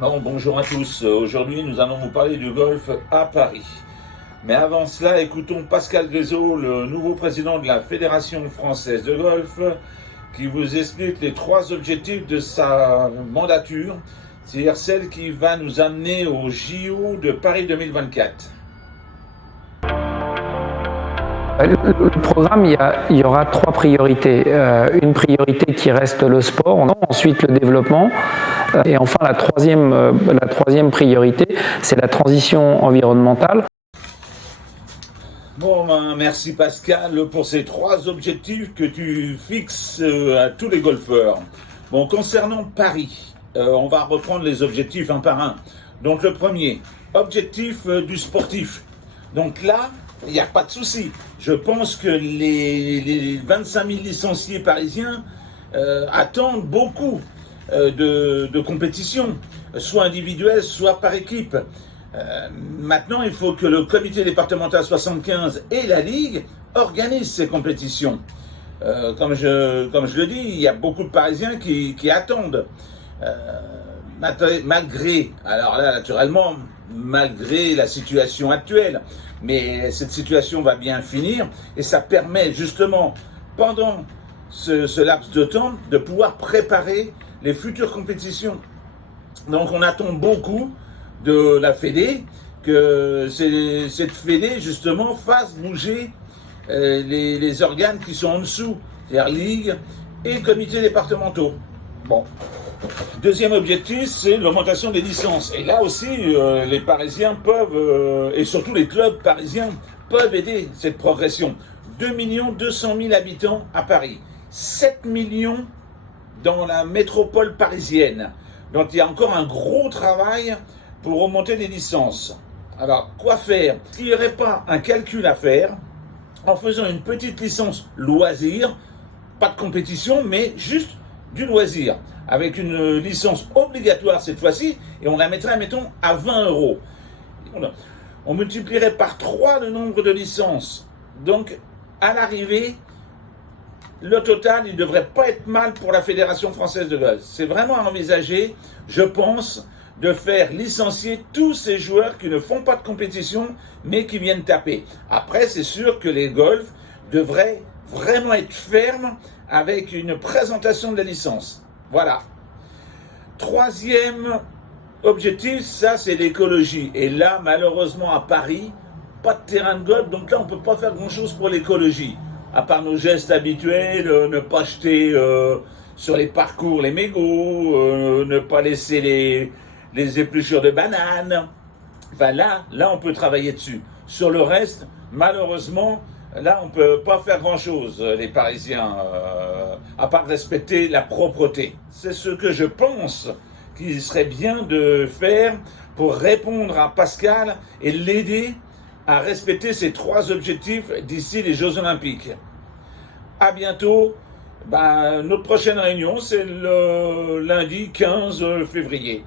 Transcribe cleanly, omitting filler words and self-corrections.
Bon, bonjour à tous. Aujourd'hui, nous allons vous parler du golf à Paris. Mais avant cela, écoutons Pascal Gréseau, le nouveau président de la Fédération française de golf, qui vous explique les 3 objectifs de sa mandature, c'est-à-dire celle qui va nous amener au JO de Paris 2024. Le programme, il y aura 3 priorités. Une priorité qui reste le sport, ensuite le développement, et enfin la troisième priorité, c'est la transition environnementale. Bon, merci Pascal pour ces 3 objectifs que tu fixes à tous les golfeurs. Bon, concernant Paris, on va reprendre les objectifs un par un. Donc le premier, objectif du sportif. Donc là, il n'y a pas de souci. Je pense que les 25 000 licenciés parisiens attendent beaucoup de compétitions, soit individuelles, soit par équipe. Maintenant, il faut que le comité départemental 75 et la Ligue organisent ces compétitions. Comme je le dis, il y a beaucoup de Parisiens qui attendent. Malgré, alors là, naturellement, malgré la situation actuelle, mais cette situation va bien finir et ça permet justement, pendant ce laps de temps, de pouvoir préparer les futures compétitions. Donc on attend beaucoup de la Fédé, que cette Fédé justement fasse bouger les organes qui sont en dessous, c'est-à-dire Ligue et comités départementaux. Bon. Deuxième objectif, c'est l'augmentation des licences. Et là aussi, les Parisiens peuvent, et surtout les clubs parisiens, peuvent aider cette progression. 2 200 000 habitants à Paris, 7 millions dans la métropole parisienne. Donc il y a encore un gros travail pour remonter les licences. Alors, quoi faire? Il n'y aurait pas un calcul à faire en faisant une petite licence loisir, pas de compétition, mais juste du loisir, avec une licence obligatoire cette fois-ci, et on la mettrait, mettons, à 20 €. On multiplierait par 3 le nombre de licences. Donc, à l'arrivée, le total, il ne devrait pas être mal pour la Fédération française de golf. C'est vraiment à envisager, je pense, de faire licencier tous ces joueurs qui ne font pas de compétition, mais qui viennent taper. Après, c'est sûr que les golfs devraient vraiment être fermes avec une présentation de la licence. Voilà. Troisième objectif, ça c'est l'écologie. Et là, malheureusement à Paris, pas de terrain de golf, donc là on ne peut pas faire grand-chose pour l'écologie. À part nos gestes habituels, ne pas jeter sur les parcours les mégots, ne pas laisser les épluchures de bananes. Enfin là on peut travailler dessus. Sur le reste, malheureusement, là, on ne peut pas faire grand-chose, les Parisiens, à part respecter la propreté. C'est ce que je pense qu'il serait bien de faire pour répondre à Pascal et l'aider à respecter ces 3 objectifs d'ici les Jeux Olympiques. À bientôt. Notre prochaine réunion, c'est le lundi 15 février.